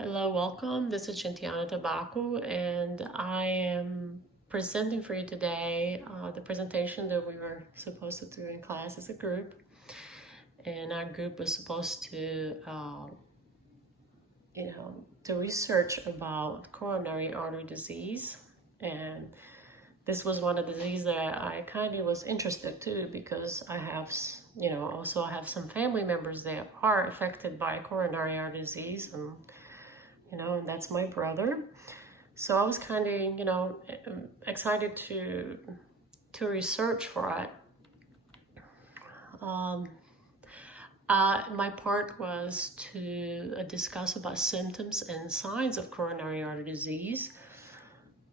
Hello, welcome. This is Gentiana Tabaku, and I am presenting for you today the presentation that we were supposed to do in class as a group. And our group was supposed to, do research about coronary artery disease. And this was one of the diseases that I kind of was interested too, because I have, also I have some family members that are affected by coronary artery disease, and that's my brother. So I was kind of, excited to research for it. My part was to discuss about symptoms and signs of coronary artery disease.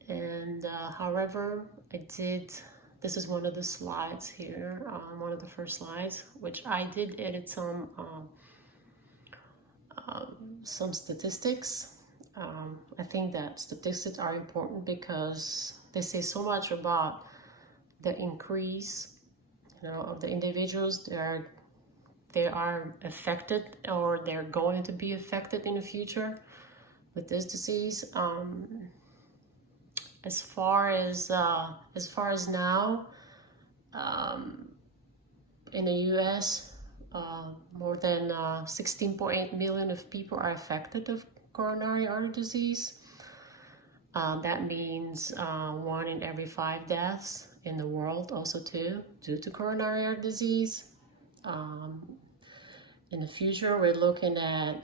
And however, this is one of the slides here, one of the first slides, which I did edit some statistics. I think that statistics are important because they say so much about the increase, of the individuals they are affected or they're going to be affected in the future with this disease. As far as now, in the U.S., more than 16.8 million of people are affected of coronary artery disease. That means 1 in every 5 deaths in the world also too, due to coronary artery disease. In the future, we're looking at,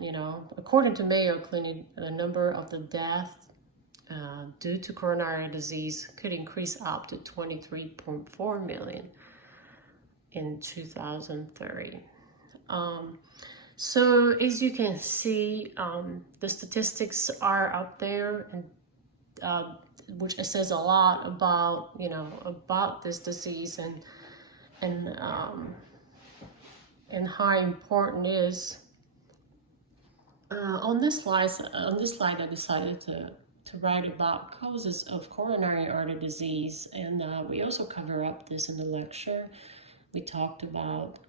according to Mayo Clinic, the number of the deaths due to coronary disease could increase up to 23.4 million in 2030. So as you can see, the statistics are up there, and which says a lot about about this disease and how important it is. On this slide, I decided to write about causes of coronary artery disease, and we also cover up this in the lecture. We talked about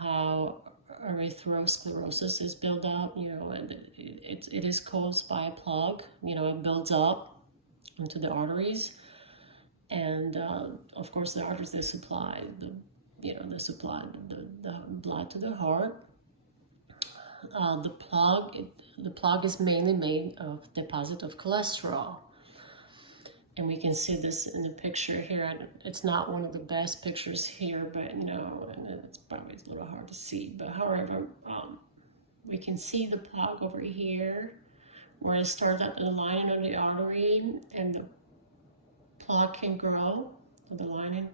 how atherosclerosis is built up, and it is caused by a plug. It builds up into the arteries, and of course the arteries, they supply the blood to the heart. The plug is mainly made of deposit of cholesterol. And we can see this in the picture here. It's not one of the best pictures here, but and it's probably a little hard to see. But however, we can see the plaque over here, where it starts at the lining of the artery, and the plaque can grow with the lining,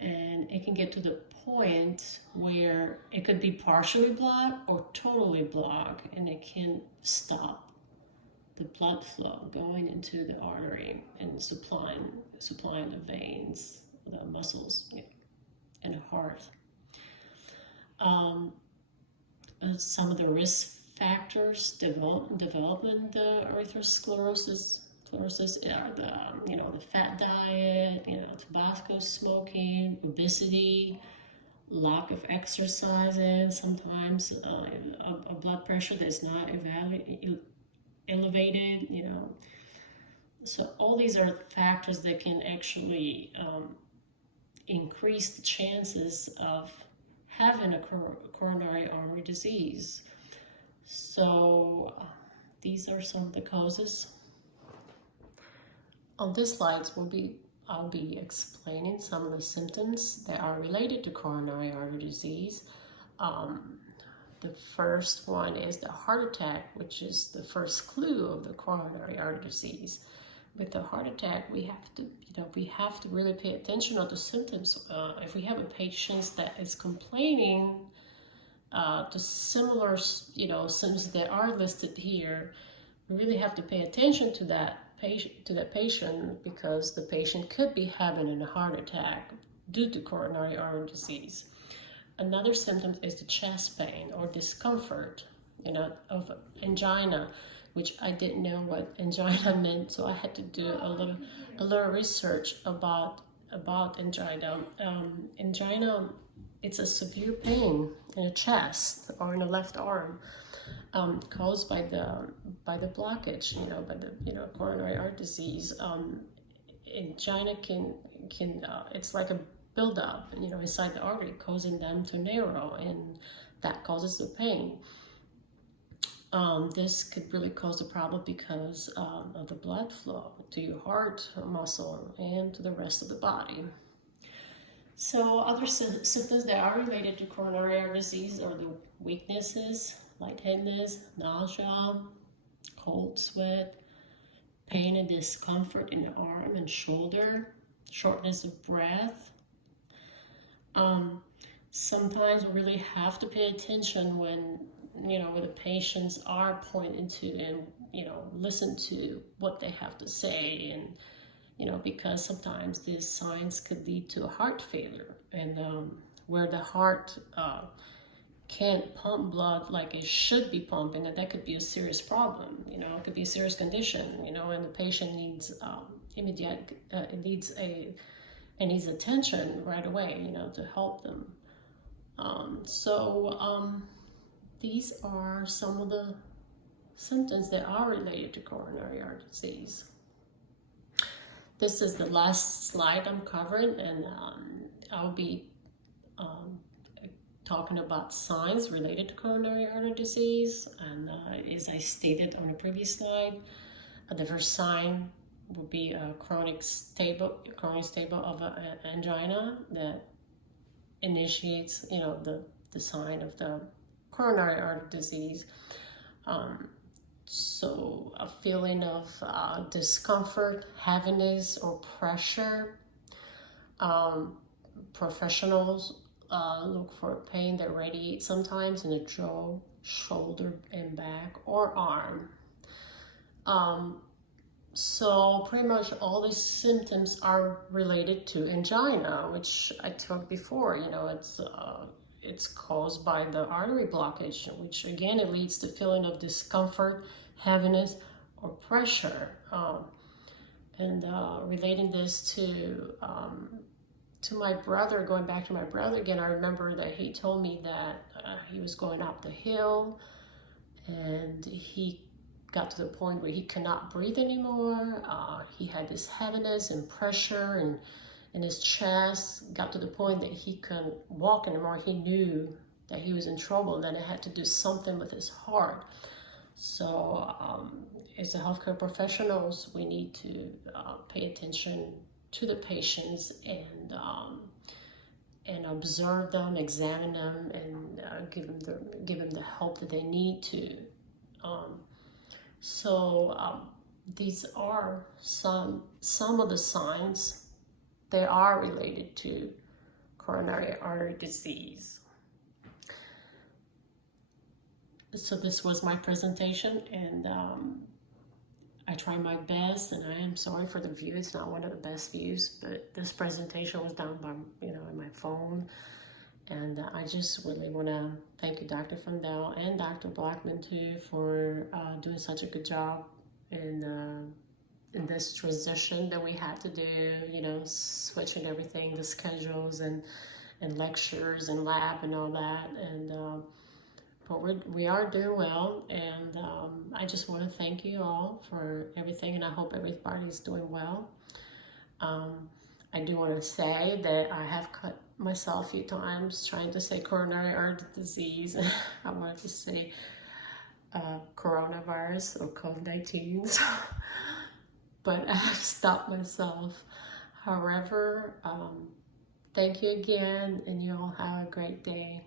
and it can get to the point where it could be partially blocked or totally blocked, and it can stop the blood flow going into the artery and supplying the veins, the muscles, and the heart. Some of the risk factors development atherosclerosis are the fat diet, tobacco smoking, obesity, lack of exercising, sometimes a blood pressure that's not elevated, So all these are factors that can actually increase the chances of having a coronary artery disease. So these are some of the causes. On this slides, I'll be explaining some of the symptoms that are related to coronary artery disease. The first one is the heart attack, which is the first clue of the coronary artery disease. With the heart attack, we have to really pay attention to the symptoms. If we have a patient that is complaining to similar, symptoms that are listed here, we really have to pay attention to that patient, because the patient could be having a heart attack due to coronary artery disease. Another symptom is the chest pain or discomfort, of angina, which I didn't know what angina meant, so I had to do a little research about angina. Angina it's a severe pain in the chest or in the left arm, caused by the blockage, by the coronary heart disease. Angina can it's like a buildup, inside the artery, causing them to narrow, and that causes the pain. This could really cause a problem because of the blood flow to your heart muscle and to the rest of the body. So other symptoms that are related to coronary artery disease are the weaknesses, lightheadedness, nausea, cold sweat, pain and discomfort in the arm and shoulder, shortness of breath. Sometimes we really have to pay attention when the patients are pointed to, and listen to what they have to say, and because sometimes these signs could lead to a heart failure, and where the heart can't pump blood like it should be pumping, and that could be a serious problem. It could be a serious condition, and the patient needs immediate, needs attention right away, to help them. These are some of the symptoms that are related to coronary artery disease. This is the last slide I'm covering, and I'll be talking about signs related to coronary artery disease. And as I stated on the previous slide, the first sign would be a chronic stable of angina that initiates, the sign of the coronary artery disease. So a feeling of discomfort, heaviness, or pressure. Professionals look for pain that radiates sometimes in the jaw, shoulder, and back, or arm. So pretty much all these symptoms are related to angina, which I talked before. It's caused by the artery blockage, which again, it leads to feeling of discomfort, heaviness, or pressure. And relating this to my brother, going back to my brother again, I remember that he told me that he was going up the hill, and he got to the point where he could not breathe anymore. He had this heaviness and pressure in his chest, got to the point that he couldn't walk anymore. He knew that he was in trouble, and that it had to do something with his heart. So as a healthcare professionals, we need to pay attention to the patients and observe them, examine them, and give them the help that they need to. These are some of the signs that are related to coronary artery disease. So this was my presentation, and I tried my best, and I am sorry for the view. It's not one of the best views, but this presentation was done by, on my phone. And I just really want to thank you, Dr. Fundell, and Dr. Blackman too, for doing such a good job in this transition that we had to do, switching everything, the schedules and lectures and lab and all that. And but we are doing well, and I just want to thank you all for everything, and I hope everybody's doing well. I do want to say that I have cut myself a few times trying to say coronary artery disease. I wanted to say coronavirus or COVID-19, but I have stopped myself. However, thank you again, and you all have a great day.